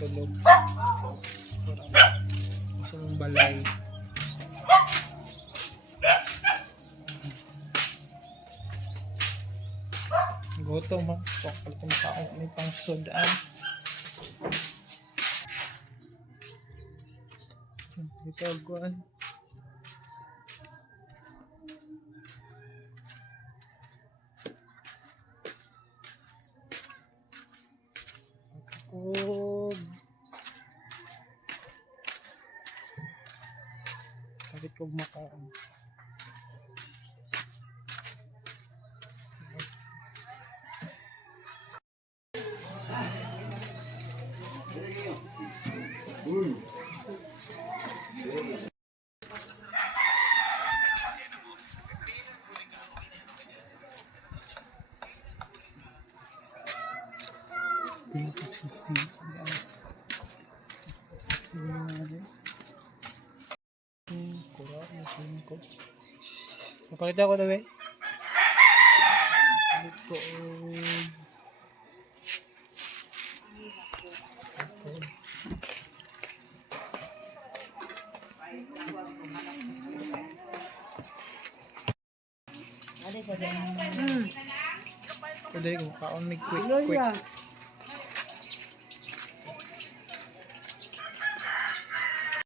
tulog. Sa mong balay. Goto man. Papalit ang taong may pang sudaan. Ito aguan. Takog. Sakit kong makaan. Napakita ko na ba? Pwede kong kaon may quick.